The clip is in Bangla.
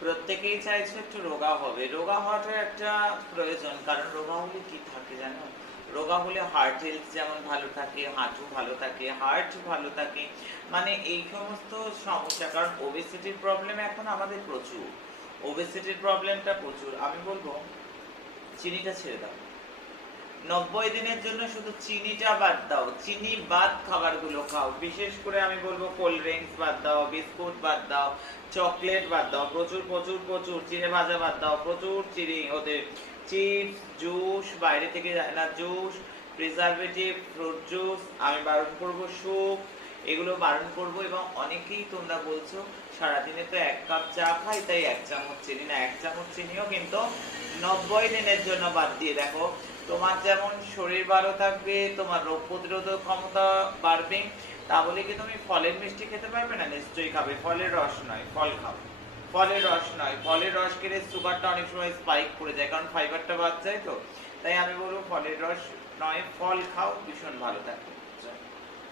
প্রত্যেকেই চাইছে একটু রোগা হবে, রোগা হওয়াটা একটা প্রয়োজন, কারণ রোগা হলে কি থাকে জানো, রোগা হলে হার্ট হেলথ যেমন ভালো থাকে, হাঁটু ভালো থাকে, হার্ট ভালো থাকে, মানে এই সমস্ত সমস্যা। কারণ ওবেসিটির প্রবলেম এখন আমাদের প্রচুর, ওবেসিটির প্রবলেমটা প্রচুর। আমি বলবো চিনিটা ছেড়ে দাও, 90 দিনের জন্য শুধু চিনিটা বাদ দাও, চিনি বাদ খাবারগুলো খাও। বিশেষ করে আমি বলবো কোল্ড ড্রিঙ্কস বাদ দাও, বিস্কুট বাদ দাও, চকলেট বাদ দাও, প্রচুর প্রচুর প্রচুর চিড়ে ভাজা বাদ দাও, প্রচুর চিনি ওদের, চিপস, জুস বাইরে থেকে যায় না, জুস, প্রিজারভেটিভ, ফ্রুট জুস আমি বারণ করবো, স্যুপ এগুলো বারণ করবো। এবং অনেকেই তোমরা বলছো সারাদিনে তো 1 কাপ চা খাই, তাই 1 চামচ চিনি, না 1 চামচ চিনিও কিন্তু 90 দিনের জন্য বাদ দিয়ে দেখো, তোমার যেমন শরীর ভালো থাকবে, তোমার রোগ প্রতিরোধক ক্ষমতা বাড়বে। তা বলে কি তুমি ফলের মিষ্টি খেতে পারবে না? নিশ্চয়ই খাবে, ফলের রস নয়, ফল খাও। ফলের রস নয়, ফলের রস খেলে সুগারটা অনেক সময় স্পাইক করে যায়, কারণ ফাইবারটা বাদ যায় তো। তাই আমি বলবো ফলের রস নয়, ফল খাও, ভীষণ ভালো থাকবে।